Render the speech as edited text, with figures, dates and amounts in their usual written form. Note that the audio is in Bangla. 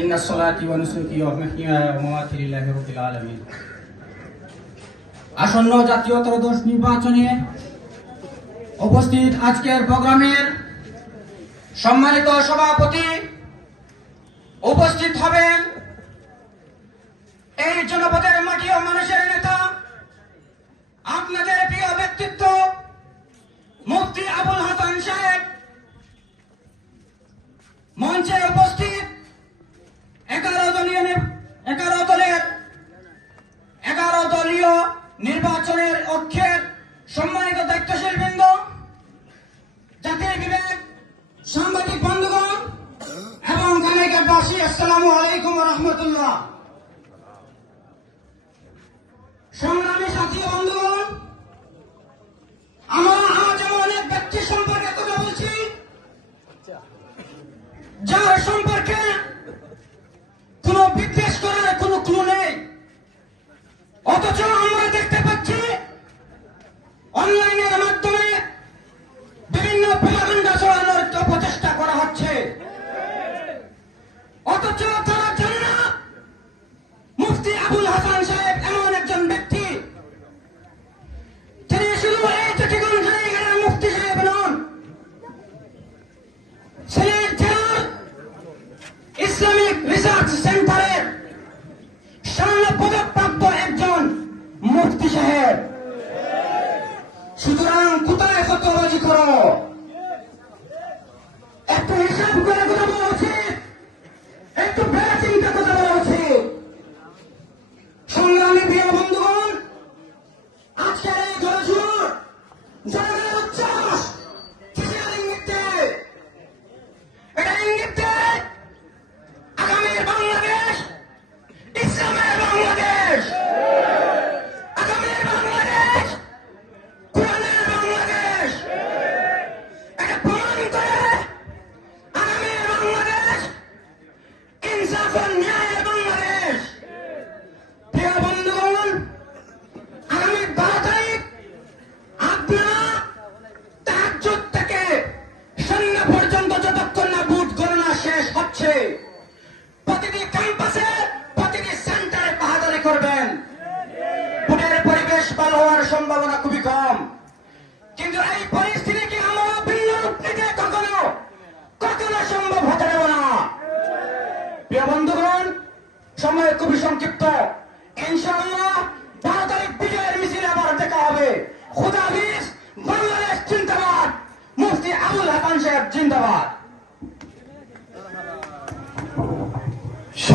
ইন্না সলাতি ওয়া নুসুকি ওয়া মাহইয়ায়া ওয়া মামাতি লিল্লাহি রাব্বিল আলামিন। আসন্ন জাতীয় ত্রয়োদশ নির্বাচনে উপস্থিত আজকের প্রোগ্রামের সম্মানিত সভাপতি উপস্থিত হবেন এই জনপদের মাটি ও মানুষের নেতা, আপনাদের প্রিয় ব্যক্তিত্ব মুফতি আবুল হাসান সাহেব। মঞ্চে উপস্থিত 11 দলীয় নির্বাচনের অক্ষের সম্মানিত দায়িত্বশীল বৃন্দ, জাতির বিবেক, সাংবাদিক বন্ধুগণ এবং গানেঘাটবাসী, আসসালামু আলাইকুম ওয়া রাহমাতুল্লাহ। সংগ্রামী সাথী বন্ধুগণ, আমরা আজ অনেক ব্যক্তি সম্পর্কে কথা বলছি যার সম্পর্কে কোন বিদ্বেষ করার কোন ক্লু নেই, অথচ আমরা দেখতে পাচ্ছি অনলাইনের মাধ্যমে বিভিন্ন প্রপাগান্ডা ছড়ানোর প্রচেষ্টা করা হচ্ছে, অথচ তারা জানে না মুফতি আবুল হাসান সাহেব এমন একজন ব্যক্তি, তিনি শুধু এই চট্টগ্রাম জেলার মুফতি সাহেব নন, সিলেট জেলার ইসলামিক রিসার্চ সেন্টারের পদকপ্রাপ্ত একজন মুফতি সাহেব। সুতরাং কোথায় ফতোয়াবাজি করো, একটু হিসাব করে কথা বলা উচিত, একটু ভেবে চিন্তা কথা বলা উচিত। সংগ্রামী প্রিয় বন্ধুগণ, আজকের এই জনজুর জনগণের উচ্ছ্বাস কিসের ইঙ্গিত দেয়? এটা ইঙ্গিত দেয় আগামীর বাংলাদেশ ইসলামের বাংলাদেশ, আগামীর বাংলাদেশ কোরআনের বাংলাদেশ। এটা প্রমাণ করে আগামীর বাংলাদেশ ইনসাফ ও ন্যায়ের বাংলাদেশ। প্রিয় বন্ধুগণ, আগামী 12 তারিখ আপনারা তাহাজ্জুদ থেকে সন্ধ্যা পর্যন্ত যতক্ষণ না ভোট গণনা শেষ হচ্ছে প্রতিটি ক্যাম্পাসে প্রতিটি সেন্টারে পাহারাদারি করবেন। ভোটের পরিবেশ ভালো হওয়ার সম্ভাবনা খুবই কম, কিন্তু এই পরিস্থিতিকে আমরা ভিন্ন রূপ নিতে কখনো সম্ভব হতে দেব না। প্রিয় বন্ধুগণ, সময় খুবই সংক্ষিপ্ত। ইনশাআল্লাহ 12 তারিখ বিজয়ের মিছিলে আবার দেখা হবে। খুদা হাফেজ। বাংলাদেশ জিন্দাবাদ। মুফতি আবুল হাসান সাহেব জিন্দাবাদ।